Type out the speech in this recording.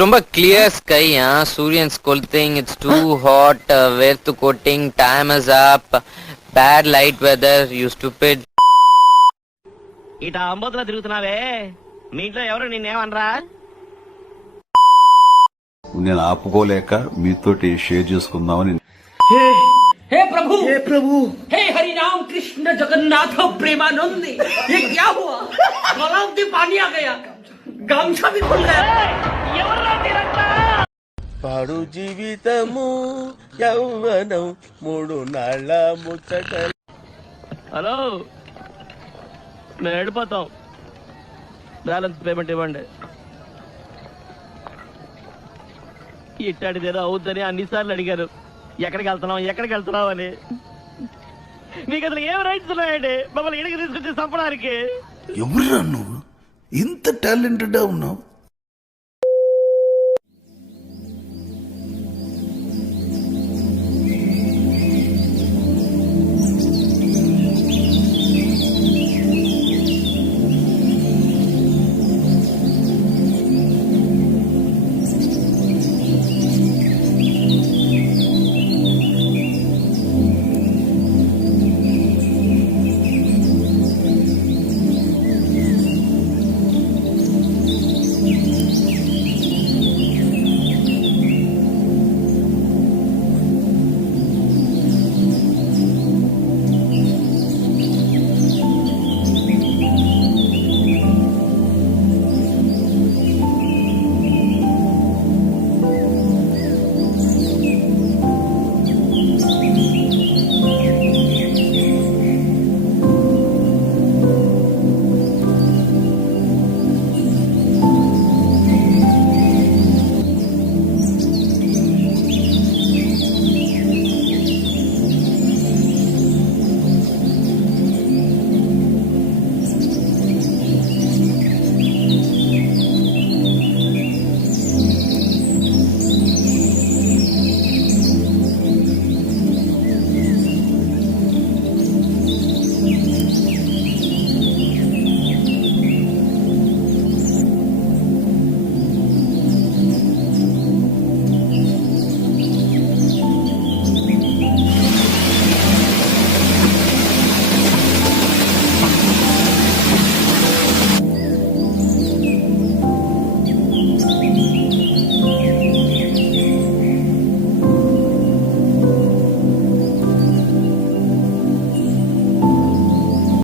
ரொம்ப clear sky, Suryan's scolding, it's too hot, Verthu coating, time is up, bad light weather, you stupid. ఇట అంబోతులా తిరుగుతున్నావే, మీ ఇంట్లో ఎవరు నిన్నేమనరా? నేను ఆపుకోలేక మీతోటి షేర్ చేసుకుందామని. हे प्रभु हे हरि राम कृष्ण जगन्नाथ प्रेमानंद, ये क्या हुआ? गलाव में पानी आ गया, गामछा भी खुल गया। పాడు జీవితము యౌవనం 3 నాళ్ళ ముచ్చట. హలో, మేము వెళ్ళిపోతాం, బ్యాలెన్స్ పేమెంట్ ఇవ్వండి. ఇట్టాడిదేదో అవుద్దని అన్నిసార్లు అడిగారు, ఎక్కడికి వెళ్తున్నావు అని. మీకు అసలు ఏం రైట్స్ ఉన్నాయండి మమ్మల్ని ఇడికి తీసుకొచ్చి చంపడానికి? ఎవరురా నువ్వు? ఇంత టాలెంటెడ్ ఉన్నావు.